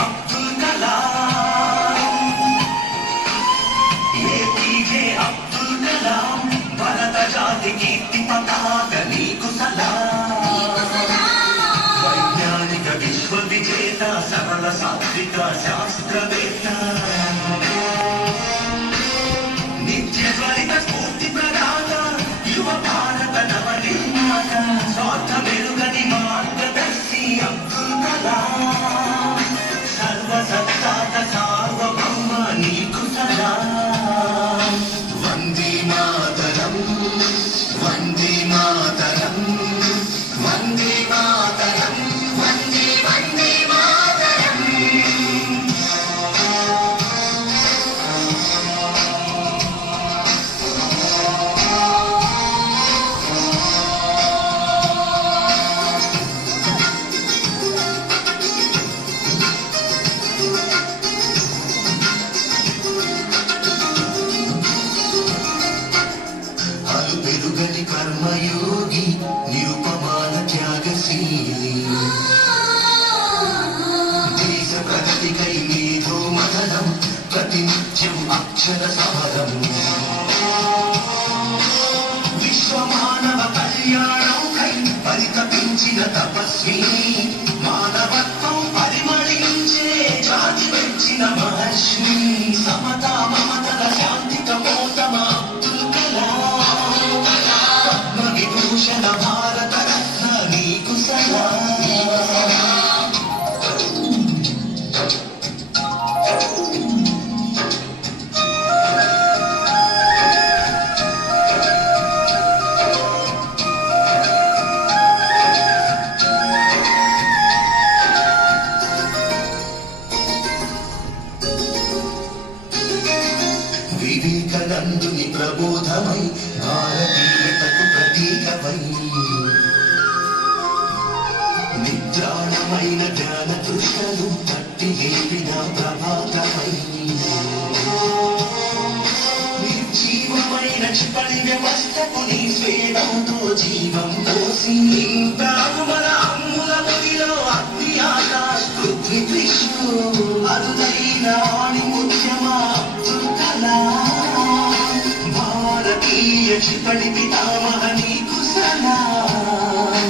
Abdul Kalam APJ Abdul Kalam భరత జాతి కీర్తి పతాక నీకు సలాం వైజ్ఞానిక విశ్వ విజేత సరళ సాత్విక శాస్త్రవేత్త నిత్య త్వరిత స్ఫూర్తి ప్రదాత యువ భారత నవ నిర్మాత స్వార్థ వెలుగని మార్గదర్శి అబ్దుల్ కలాం సర్వసత్తాక సార్వభౌమ నీకు సలాం వందే మాతరం వందే మాతరం వందే మాతరం వందే వందే మాతరం పెరుగని కర్మయోగి నిరుపమాన త్యాగశీలి దేశ ప్రగతికై మేధో మదనం ప్రతినిత్యం అక్షర సమరం విశ్వమానవ కళ్యాణంకై పరితపించిన తపస్వి మానవత్వం పరిమళించే జాతి పెంచిన మహర్షి సమతా మమతల శాంతి తమోతమ అబ్దుల్ కలాం పద్మవిభూషణ భారత రత్న నీకు సలాం వివేకానందుని ప్రబోధమై భారతీయతకు ప్రతీకమై నిద్రాణమైన జ్ఞాన తృష్ణను తట్టి లేపిన ప్రభాతమై నిర్జీవమైన క్షిపణి వ్యవస్థకు నీ స్వేదంతో జీవం పోసి మన అమ్ముల పొడిలో అగ్ని ఆకాశ్ పృథ్వీ విష్ణు అరుదైన ఆణిముత్యమ అబ్దుల్ కలాం భారతీయ క్షిపణి పితామహ నీకు సలాం